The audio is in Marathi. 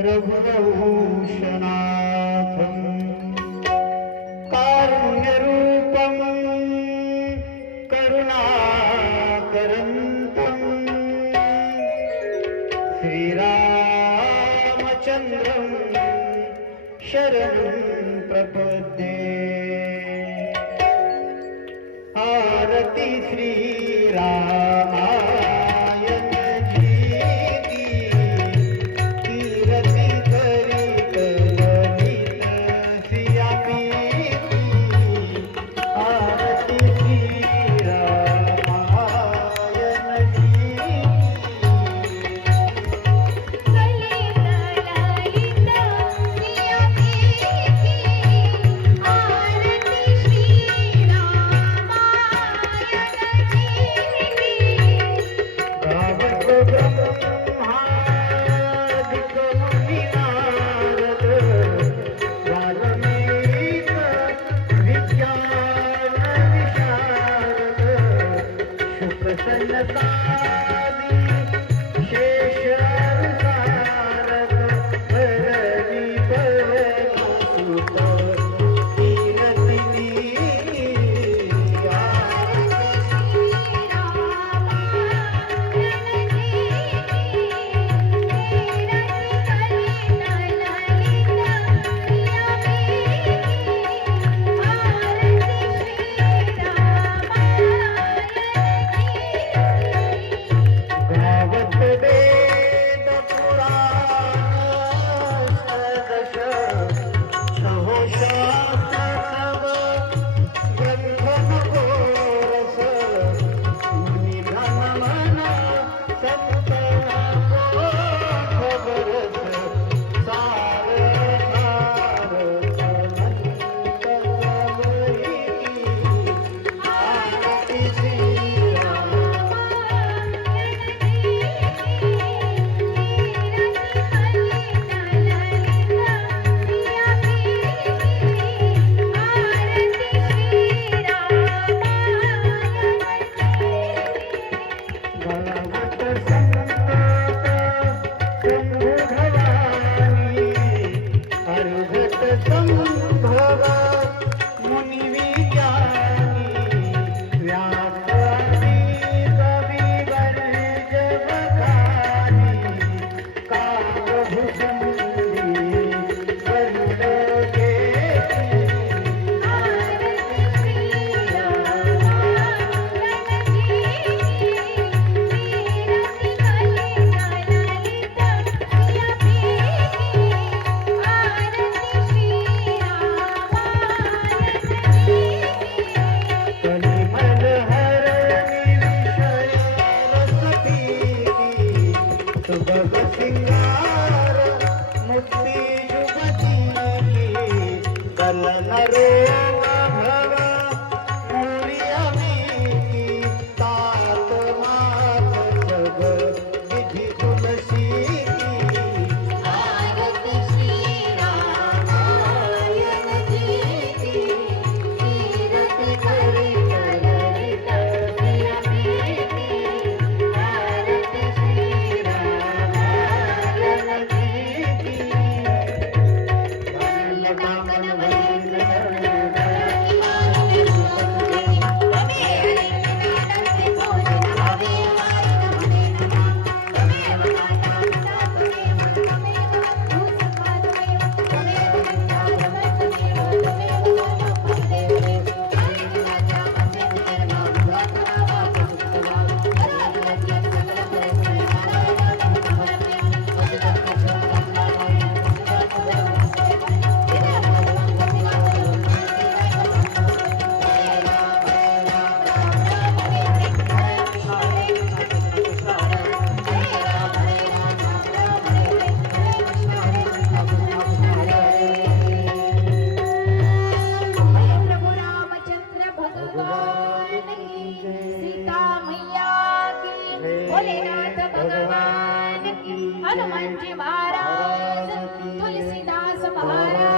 रघुभूषणाथम् कारुण्यरूपम् करुणाकरन्तम्। श्रीरामचन्द्रं शरणं प्रपद्ये। आरति Shri கண்ணதா la la re Bholenath भगवान की हनुमानजी महाराज तुलसीदास महाराज